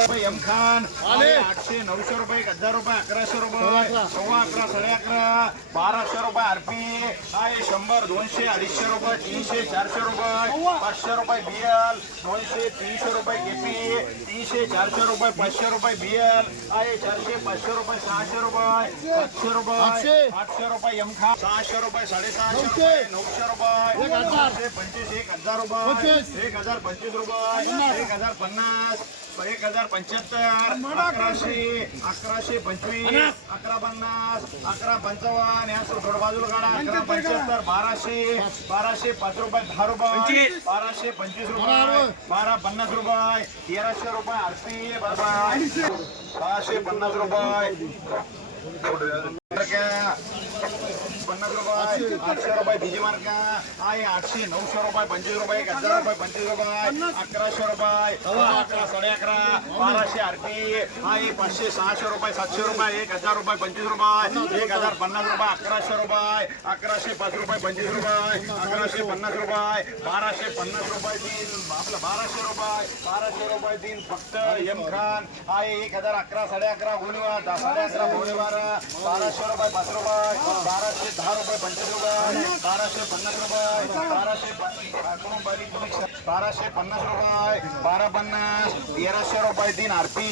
M Khan 800 900 रुपये 1000 रुपये 1100 रुपये 11.5 11.5 1200 रुपये आरपी आहे 100 200 250 रुपये 300 400 रुपये 500 रुपये बीएल 200 300 रुपये केपी 300 400 रुपये 500 रुपये बीएल आहे 400 500 रुपये 600 रुपये 700 रुपये 800 रुपये एम खान 600 रुपये 750 रुपये 900 रुपये 25 1000 रुपये 1025 रुपये 1050 1075 1100 1125 1150 1155 या थोडं बाजूला काढा 1175 1200 5 रुपये 10 रुपये 1225 रुपये 1250 रुपये 1300 रुपये आरपी बरोबर 650 रुपये 50 रुपये 800 रुपये बीजी मार्का आहे 800 900 रुपये 25 रुपये 1000 रुपये 25 रुपये 1100 रुपये 11 11.5 1200 आरपी आहे 500 600 रुपये 700 रुपये 1000 रुपये 25 रुपये 1050 रुपये 1100 रुपये 1105 रुपये 25 रुपये 1150 रुपये 1250 रुपये तीन आपलं 1200 रुपये तीन फक्त एम खान आहे 1011 11.5 गुणिले 11.5 गुणिले 1200 रुपये 5 रुपये 1210 रुपये 25 रुपये 1250 रुपये 1250 रुपये 1250 1300 रुपये तीन आरपी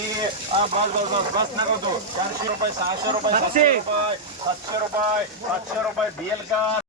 बस नको तो 400 रुपये 600 रुपये 700 रुपये 700 रुपये 700 रुपये बीएल का